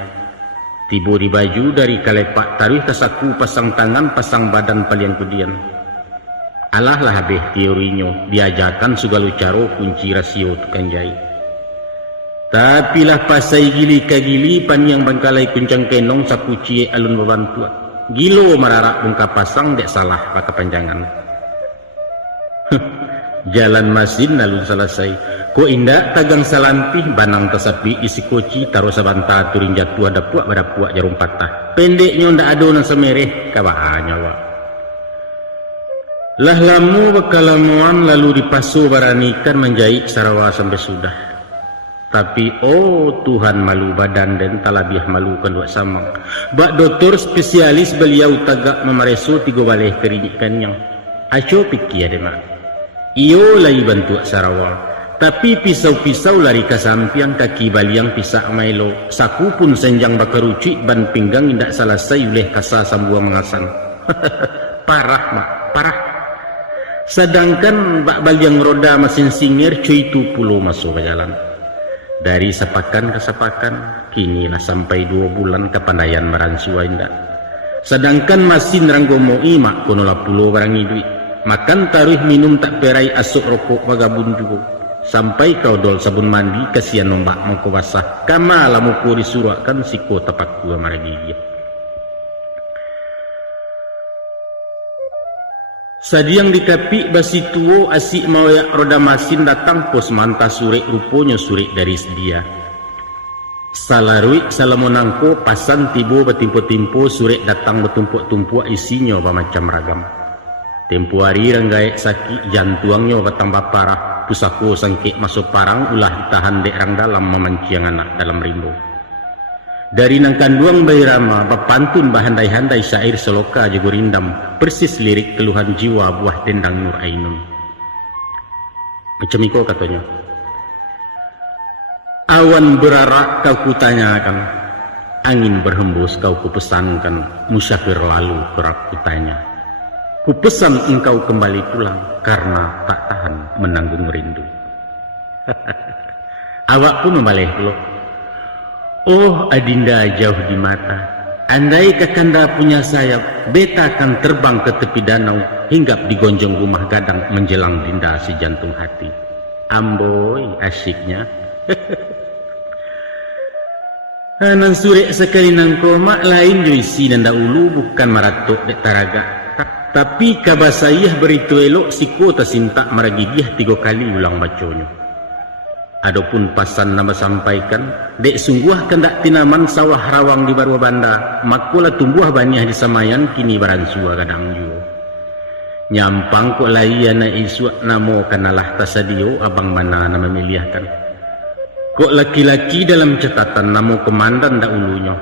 Tibo di baju dari kalepak taruh ke saku pasang tangan pasang badan palian kudian. Alah lah habis teorinya diajarkan segala caro kunci rasio tukang jahit. Tapi lah pasai gili kagili pan yang bangkalai kuncang kenong saku cie alun babantua. Gilo mararak bungka pasang dek salah pakai panjangan. Jalan masin lalu selesai. Ko indah tagang salantih banang tasapi isi koci taruh sabanta turing jatuh ada puak pada puak jarum patah. Pendeknya ndak adonan semereh kawahannya wa. Lah lamu bekalamuan lalu dipasu baranikan menjahit Sarawak sampai sudah. Tapi oh Tuhan malu badan dan talabiah malu kedua samang. Bak doktor spesialis beliau tagak memareso 3 baleh keringikan yang aco pikir dema. Iyo lagi bantu Sarawak. Tapi pisau-pisau lari ke sampiang kaki baliang pisak mailo. Saku pun senjang bakaruci ban pinggang indak selesai uleh kasa sambua mengasan. Parah mak, parah. Sedangkan bak baliang roda mesin singir cuy tu pulau masuk ke jalan. Dari sepakan ke sepakan, kinilah sampai 2 bulan kepandaian meransua indah. Sedangkan mesin ranggomoi mak konola pulau barang duit. Makan taruh minum tak perai asuk rokok vagabun juga. Sampai kau dol sabun mandi kasihan nombak mangko basah. Kama lamuku disuruhkan siko tapak gua maragigi. Sadiang di kapi basi tuo asik mawayak roda masin datang pos manta surek ruponya surek dari sedia. Salarui salamonangko pasan tibo betimpo-timpo surek datang bertumpuk-tumpuk isinya macam ragam. Tempo hari ranggaek sakit jantuangnya bertambah parah. Pusako sangkik masuk parang ulah ditahan dek rang dalam memancing anak dalam rimbo. Dari nang kanduang Bairama bapantun bahandai-handai syair seloka juga rindam persis lirik keluhan jiwa buah dendang Nur Ainun. Macam itu katanya. Awan berarak kau kutanyakan, angin berhembus kau kupesankan, musyafir lalu kerak kutanya. Kupesan engkau kembali pulang karena tak tahan menanggung rindu. Awak pun membalik lo. Oh adinda jauh di mata, andai kakanda punya sayap, beta akan terbang ke tepi danau, hinggap di gonjong rumah gadang menjelang dinda si jantung hati. Amboy asyiknya. Nan surek sekali nan koma lain joisi dan dahulu bukan maratok dek taraga. Tapi kabasayah beritu elok siko tasintak maragigih 3 kali ulang baconyo. Adapun pasan nama sampaikan, dek sungguh kendak tinaman sawah rawang di Barua Banda, makulah tumbuh banyak di Samayan kini baransua kadang juga. Nyampang ko layana iswa namo kanalah tasadio abang mana nama memilihkan. Kok laki-laki dalam catatan namo komandan dahulunya.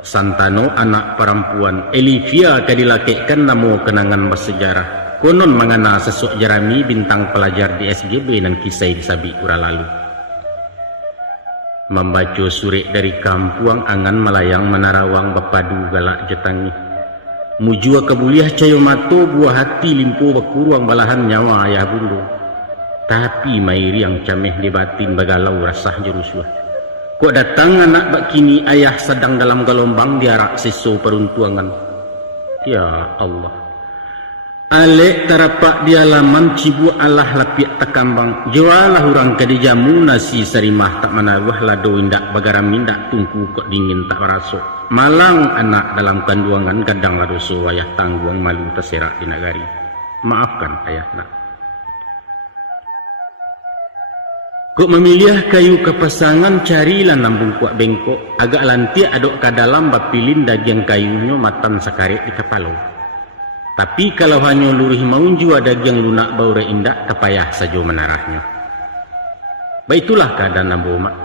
Santano anak perempuan, Elivia kadilakekkan namo kenangan bersejarah. Konon mengana sesok Jerami bintang pelajar di SGB dan kisah di sabi ura lalu. Membaca surek dari kampuang angan melayang menarawang bapadu galak jetangi. Mujua kebuliah cayo mato buah hati limpo berkuruang balahan nyawa ayah bundu. Tapi mairi yang cameh di batin bagalau rasah jerusuah. Kok datang anak bak kini ayah sedang dalam gelombang diarak seso peruntuangan. Ya Allah. Alek tarapak di alaman cibu Allah lapiak takambang. Jualah orang kadi jamu nasi sarimah tak manaruh lado indak bagaram indak tungku kok dingin tak merasuk. Malang anak dalam kanduangan kadang ladoso ayah tangguang malu terserak di nagari. Maafkan ayah nak. Kok memilih kayu kepasangan carilah nambung kuak bengkok. Agak lantiak adok ke dalam bapilin daging kayunya matan sakarit di kepala. Tapi kalau hanya lurih maun jua daging lunak baure indak kepayah saja menarahnya. Baitulah keadaan nambu mak.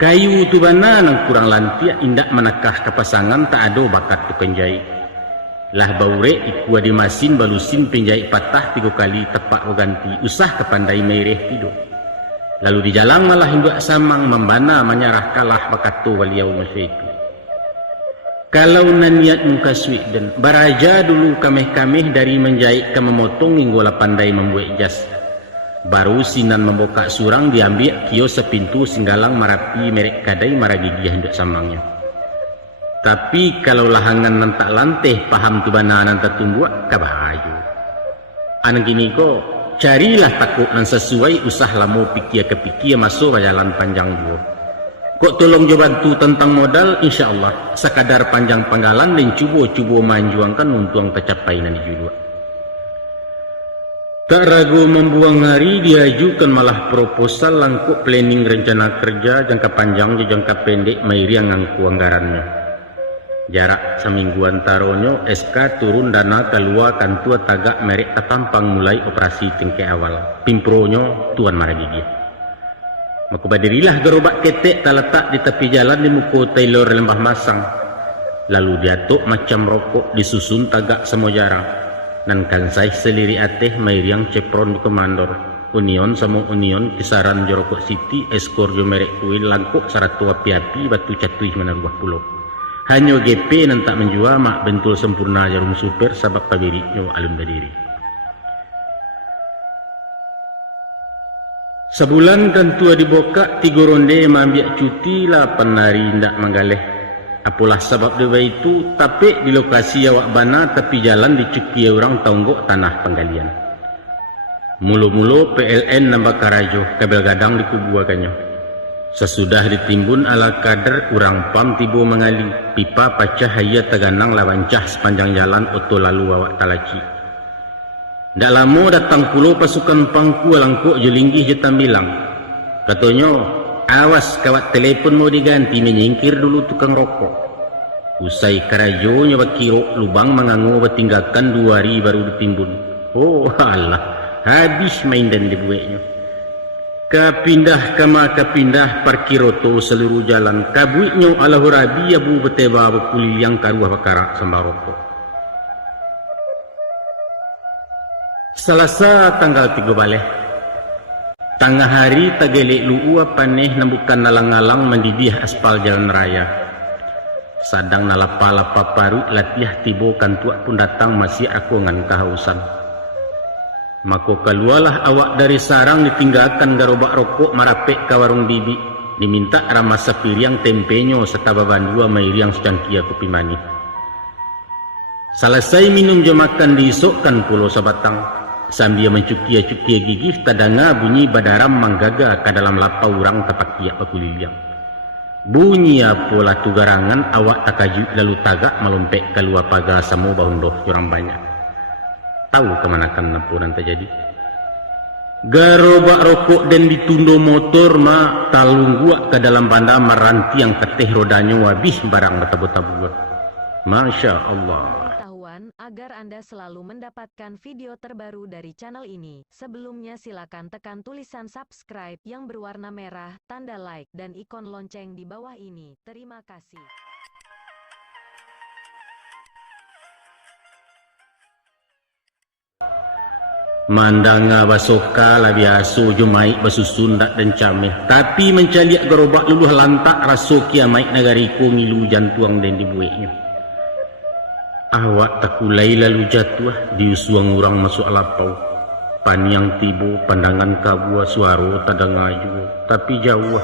Kayu tu bana nang kurang lantiak indak menekah kepasangan tak ada bakat tu penjahit. Lah baure ikua di masin balusin penjahit patah 3 kali tepak ganti usah kepandai mereh tidur. Lalu di jalan malah hinduk samang membana menyerah kalah bakatu waliau masyaitu. Kalau naniat muka dan baraja dulu kameh-kameh dari menjahit ke memotong hingga pandai membuat jas. Baru sinan membuka surang diambil kio sepintu singgalang marapi merek kadai maragigi hinduk samangnya. Tapi kalau lahangan nantak lanteh paham tu bana nantak tumbuh kabahayu. Anak gini ko carilah takut nan sesuai usah lamu pikir kepikir masuk jalan panjang dua. Kok tolong jo bantu tentang modal, insyaallah sekadar panjang panggalan dan cuba manjuangkan untuk yang tercapai nanti juga. Tak ragu membuang hari diajukan malah proposal langkuk planning rencana kerja jangka panjang dan jangka pendek mairiang angku anggarannya. Jarak semingguan taronyo SK turun dana keluar kantua tagak merek katampang mulai operasi tingkai awal. Pimpronyo tuan maragigi. Maka badirilah gerobak ketek terletak di tepi jalan di muka Taylor Lembah Masang. Lalu diatuk macam rokok disusun tagak semua jarang. Dan kansai seliri ateh mairiang cepron di komandor. Union sama union kisaran jorokok city eskor jo merek kuil langkuk saratu api-api batu catuih menaruh pulau. Hanya GP nan tak menjual mak bentul sempurna jarum super sabab pabiriknya alun berdiri. Sebulan kan tua diboka 3 ronde mambiak cuti 8 hari ndak manggaleh. Apalah sebab dewa itu tapi di lokasi awak bana tepi jalan dicuki orang tonggok tanah penggalian. Mulu-mulu PLN nambah karajo kabel gadang dikubuakannya. Sesudah ditimbun ala kader urang pam tibo mengali pipa pacah haya teganang lawan cah sepanjang jalan oto lalu awak talaci. Ndak lama datang pulau pasukan pangku langkuk jelinggih jetam bilang. Katanya, awas kawat telepon mau diganti menyingkir dulu tukang rokok. Usai karajonya bakiro lubang mengangu bertinggalkan 2 hari baru ditimbun. Oh alah, habis main dan dibuatnya. Kapindah parkiroto seluruh jalan kabuiknya ala hurabi abu beteba bekuli yang karuah bakarak sambaroko. Selasa tanggal 3 baleh. Tengah hari tagelek lu'ua paneh nembukan nalang-nalang mendidih aspal jalan raya. Sadang nalapa-lapa parut latih tibo kan tuak pun datang masih aku ngan kehausan. Maka keluarlah awak dari sarang ditinggalkan garobak rokok marapek ke warung bibi. Diminta ramas sepiriang tempenyo serta baban 2 mairiang secangkia kopi manis. Selesai minum jemakan diisokkan pulau sabatang. Sambil mencukia-cukia gigih tadanga bunyi badaram manggaga ke dalam lapau orang tepakia pakuliliang. Bunyi apalah tu garangan awak takaju lalu tagak melompek keluar pagar samu bahundoh orang banyak. Tahu kemanakan nampuran terjadi. Garobak rokok dan ditundo motor ma talung gua ke dalam banda meranti yang keteh rodanya wabih barang betabu-tabu. Masya Allah. Agar Anda selalu mendapatkan video terbaru dari channel ini. Sebelumnya silakan tekan tulisan subscribe yang berwarna merah, tanda like, dan ikon lonceng di bawah ini. Terima kasih. Mandanga basoka labi asu jumai basusun dak dan cameh. Tapi mencaliak gerobak luluh lantak raso kiamai nagariku ngilu jantuang dan dibueknya. Awak takulai lalu jatuh diusuang orang masuk lapau. Paniang tibu pandangan kabua suaro tadangaju. Tapi jauh.